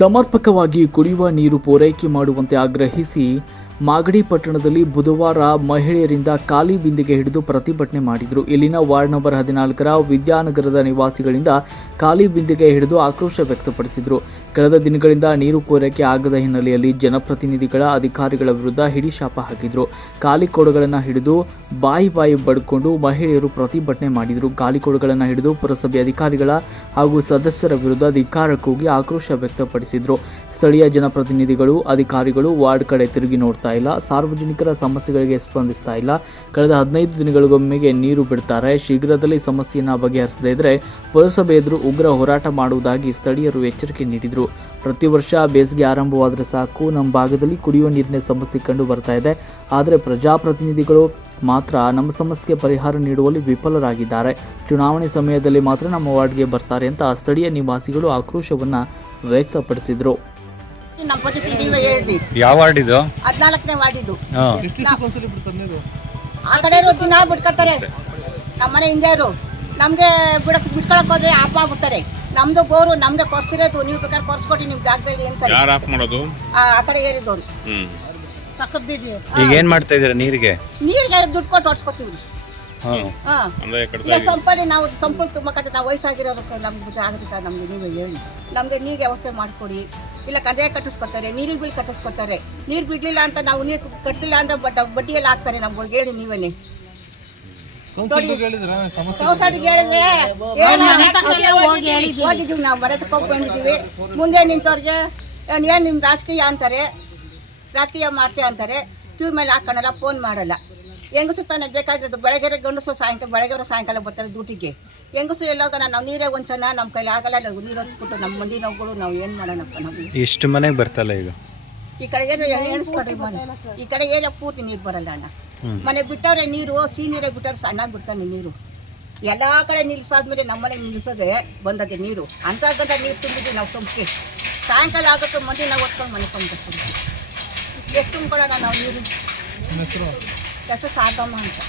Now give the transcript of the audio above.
ಸಮರ್ಪಕವಾಗಿ ಕುಡಿಯುವ ನೀರು ಪೂರೈಕೆ ಮಾಡುವಂತೆ ಆಗ್ರಹಿಸಿ ಮಾಗಡಿ ಪಟ್ಟಣದಲ್ಲಿ ಬುಧವಾರ ಮಹಿಳೆಯರಿಂದ ಖಾಲಿ ಬಿಂದಿಗೆ ಹಿಡಿದು ಪ್ರತಿಭಟನೆ ಮಾಡಿದರು. ಇಲ್ಲಿನ ವಾರ್ಡ್ ನಂಬರ್ ಹದಿನಾಲ್ಕರ ವಿದ್ಯಾನಗರದ ನಿವಾಸಿಗಳಿಂದ ಖಾಲಿ ಬಿಂದಿಗೆ ಹಿಡಿದು ಆಕ್ರೋಶ ವ್ಯಕ್ತಪಡಿಸಿದರು. ಕಳೆದ ದಿನಗಳಿಂದ ನೀರು ಪೂರೈಕೆ ಆಗದ ಹಿನ್ನೆಲೆಯಲ್ಲಿ ಜನಪ್ರತಿನಿಧಿಗಳ ಅಧಿಕಾರಿಗಳ ವಿರುದ್ಧ ಹಿಡಿಶಾಪ ಹಾಕಿದ್ರು. ಖಾಲಿ ಕೊಡಗಳನ್ನು ಹಿಡಿದು ಬಾಯಿ ಬಾಯಿ ಬಡ್ಕೊಂಡು ಮಹಿಳೆಯರು ಪ್ರತಿಭಟನೆ ಮಾಡಿದರು. ಖಾಲಿ ಕೊಡಗಳನ್ನು ಹಿಡಿದು ಪುರಸಭೆ ಅಧಿಕಾರಿಗಳ ಹಾಗೂ ಸದಸ್ಯರ ವಿರುದ್ಧ ಅಧಿಕಾರ ಕೂಗಿ ಆಕ್ರೋಶ ವ್ಯಕ್ತಪಡಿಸಿದ್ರು. ಸ್ಥಳೀಯ ಜನಪ್ರತಿನಿಧಿಗಳು, ಅಧಿಕಾರಿಗಳು ವಾರ್ಡ್ ಕಡೆ ತಿರುಗಿ ನೋಡ್ತಾ ಇಲ್ಲ. ಸಾರ್ವಜನಿಕರ ಸಮಸ್ಯೆಗಳಿಗೆ ಸ್ಪಂದಿಸ್ತಾ ಇಲ್ಲ. ಕಳೆದ ಹದಿನೈದು ದಿನಗಳಿಗೊಮ್ಮೆಗೆ ನೀರು ಬಿಡ್ತಾರೆ. ಶೀಘ್ರದಲ್ಲಿ ಸಮಸ್ಯೆಯನ್ನು ಬಗೆಹರಿಸದೇ ಇದ್ರೆ ಪುರಸಭೆ ಎದುರು ಉಗ್ರ ಹೋರಾಟ ಮಾಡುವುದಾಗಿ ಸ್ಥಳೀಯರು ಎಚ್ಚರಿಕೆ ನೀಡಿದರು. ಪ್ರತಿ ವರ್ಷ ಬೇಸಿಗೆ ಆರಂಭವಾದರೆ ಸಾಕು. ನಮ್ಮ ಭಾಗದಲ್ಲಿ ಕುಡಿಯುವ ನೀರಿನ ಸಮಸ್ಯೆ ಕಂಡು ಬರ್ತಾ ಇದೆ. ಆದರೆ ಪ್ರಜಾಪ್ರತಿನಿಧಿಗಳು ಮಾತ್ರ ನಮ್ಮ ಸಮಸ್ಯೆಗೆ ಪರಿಹಾರ ನೀಡುವಲ್ಲಿ ವಿಫಲರಾಗಿದ್ದಾರೆ. ಚುನಾವಣೆ ಸಮಯದಲ್ಲಿ ಮಾತ್ರ ನಮ್ಮ ವಾರ್ಡ್ಗೆ ಬರ್ತಾರೆ ಅಂತ ಸ್ಥಳೀಯ ನಿವಾಸಿಗಳು ಆಕ್ರೋಶವನ್ನ ವ್ಯಕ್ತಪಡಿಸಿದರು. ಯಾವ ವಾರ್ಡ್ ಇದು ಹದಿನಾಲ್ಕನೇ ಆ ಕಡೆ ಇರೋ ದಿನ ಬಿಟ್ಕೊತಾರೆ ನಮ್ಮನೆ ಹಿಂದೆ ಇರು. ನಮಗೆ ಬಿಡಕ್ಕೆ ಬಿಟ್ಕೊಳಕ್ ಹೋದ್ರೆ ಆಫ್ ಮಾಡ್ಬಿಡ್ತಾರೆ ನಮ್ದು ಬೋರು ನಮ್ಗೆ ಕೊರ್ಸಿರೋದು ನೀವು ಬೇಕಾದ್ರೆ ಕೊರ್ಸ್ಕೊಟ್ಟಿ ನಿಮ್ ಜಾಗದಲ್ಲಿ ಅಂತ ಯಾರು ಆಫ್ ಮಾಡೋದು? ಆ ಆ ಕಡೆ ಏರಿದವ್ರು ಹ್ಮ್. ಪಕ್ಕದ ಬೀದಿ ಈಗ ಏನ್ ಮಾಡ್ತಾ ಇದೀರ ನೀರಿಗೆ? ನೀರಿಗೆ ದುಡ್ಡು ಕೊಟ್ಟು ಹೊಡ್ಸ್ಕೊತೀವಿ. ಹಾಂ. ಹಾ. ಅಂದ್ರೆ ಕಡ್ತಾ ಇಲ್ಲ ಸಂಪಲ್ಲಿ ನಾವು ಸಂಪೂರ್ಣ ತುಂಬಕತ್ತೆ ನಾವು ವಯಸ್ಸಾಗಿರೋದಕ್ಕೆ ನಮ್ಗೆ ಆಗುತ್ತೆ ನಮ್ಗೆ ನೀವೇ ಹೇಳಿ. ನಮಗೆ ನೀರಿಗೆ ವ್ಯವಸ್ಥೆ ಮಾಡಿಕೊಡಿ. ಇಲ್ಲ ಕಂದಾಯ ಕಟ್ಟಿಸ್ಕೊತಾರೆ ನೀರಿಗೆ ಬಿಲ್ ಕಟ್ಟಿಸ್ಕೊತಾರೆ. ನೀರು ಬಿಡ್ಲಿಲ್ಲ ಅಂತ ನಾವು ನೀರು ಕಟ್ಟಿಲ್ಲ ಅಂದ್ರೆ ಬಡ್ಡಿ ಬಡ್ಡಿಯಲ್ಲಿ ಹಾಕ್ತಾರೆ ನಮ್ಗೆ ಹೇಳಿ ನೀವೇನೆ. ಹೇಳಿದ್ರೆ ಹೋಗಿದ್ದೀವಿ ನಾವು ಬಂದಿದ್ದೀವಿ. ಮುಂದೆ ನಿಂತವ್ರಿಗೆ ಏನ್ ನಿಮ್ಮ ನಿಮ್ ರಾಜಕೀಯ ಅಂತಾರೆ? ರಾಜಕೀಯ ಮಾಡ್ತೀಯ ಅಂತಾರೆ? ಕ್ಯೂ ಮೇಲೆ ಹಾಕೊಳ್ಳಲ್ಲ ಫೋನ್ ಮಾಡಲ್ಲ. ಹೆಂಗಸು ತಾನೇ ಬೇಕಾಗಿರೋದು? ಬೆಳಗ್ಗೆ ಗಂಡಸು ಸಾಯಂಕಾಲ ಬೆಳಗ್ಗೆ ಸಾಯಂಕಾಲ ಬರ್ತಾರೆ ಡ್ಯೂಟಿಗೆ. ಹೆಂಗಸು ಎಲ್ಲೋಗೋಣ ನಾವು ನೀರೇ ಒಂಚನ ನಮ್ಮ ಕೈಲಿ ಆಗಲ್ಲ ನಾವು ನೀರು ಹೊತ್ಬಿಟ್ಟು ನಮ್ಮ ಮಂದಿ ನೋವುಗಳು ನಾವು ಏನು ಮಾಡೋಣಪ್ಪ ನಾವು? ಎಷ್ಟು ಮನೆಗೆ ಬರ್ತಲ್ಲ ಈಗ? ಈ ಕಡೆ ಏನು ಎಣಿಸ್ಕೊಡ್ರಿ ಮನೆ ಈ ಕಡೆ ಏರಿಯಾ ಪೂರ್ತಿ ನೀರು ಬರಲ್ಲ ಅಣ್ಣ. ಮನೆ ಬಿಟ್ಟವ್ರೆ ನೀರು ಸಿಹಿ ನೀರೇ ಬಿಟ್ಟವ್ರೆ ಸಣ್ಣ ಬಿಡ್ತಾನೆ ನೀರು. ಎಲ್ಲ ಕಡೆ ನಿಲ್ಸಾದ್ಮೇಲೆ ನಮ್ಮನೆ ನಿಲ್ಸೋದೆ ಬಂದದೆ ನೀರು. ಅಂತ ಗಂಟ ನೀರು ತುಂಬಿದ್ವಿ ನಾವು ಸಂಸ್ಥೆ ಸಾಯಂಕಾಲ ಆಗೋಕ್ಕೆ ಮಂದಿ ನಾವು ಹೊತ್ಕೊಂಡು ಮನೆ ತುಂಬ ಎಷ್ಟು ತುಂಬಿಕೊಳ್ಳೋಣ ನಾವು ನೀರು? ಹೆಸರು? ಸಾಕಮ್ಮ ಅಂತ.